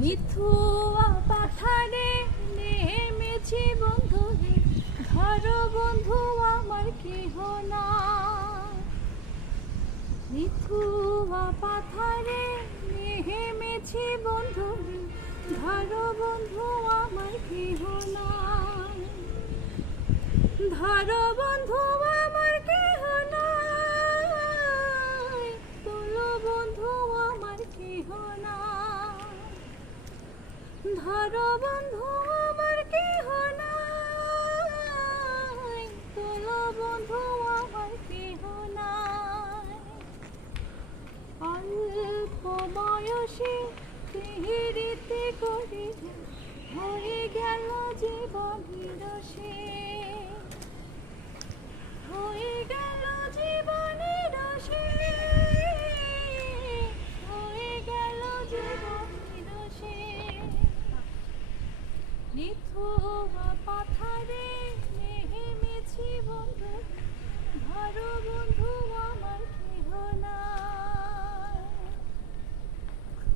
মিথুয়া পাথারে নেমেছি বন্ধু রে, ধরো বন্ধু আমার কেহ না। মিথুয়া পাথারে নেমেছি বন্ধু রে, ধরো বন্ধু আমার কেহ না। ধরো বন্ধু আমার কেহ নাই, তোলো বন্ধু আমার কেহ নাই। ধরো বন্ধু আমার কেহ নাই, তোলো বন্ধু আমার কেহ নাই। অল্প বয়সে পিহিরিতে করিলে হয়ে গেল জীবন রসে, হয়ে গেল জীবনের রসে, হয়ে গেল জীবনের রসে। মিথুয়া পাথারে নেমেছি বন্ধু, ধরো বন্ধু আমার